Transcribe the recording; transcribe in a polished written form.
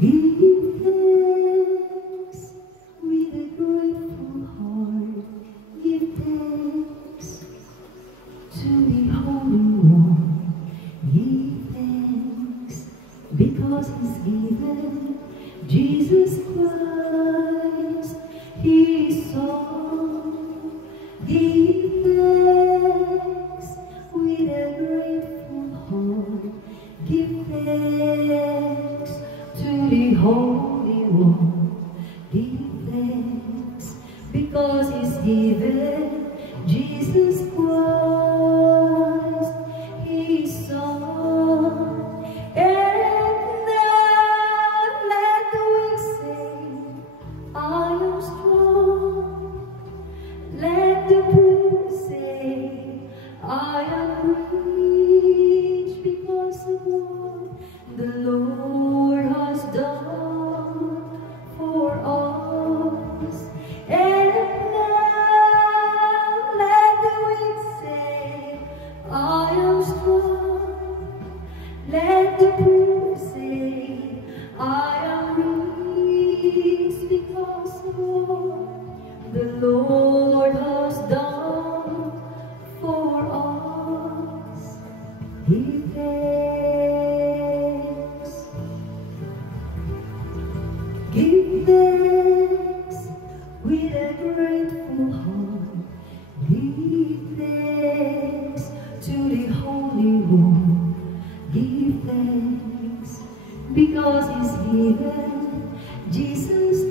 Give thanks with a grateful heart. Give thanks to the Holy One. Give thanks because He's given Jesus Christ His Son. Give thanks with a grateful heart. Give thanks to the Holy One. Give thanks because He's given Jesus Christ His Son. And now let the weak say, I am strong. Let the poor say, I am rich because of what the Lord has done for us. And now let the weak say, I am strong. Let the poor say, I am rich because of what the Lord has done for us. Give thanks. Give thanks with a grateful heart. Give thanks to the Holy One. Give thanks because He's given Jesus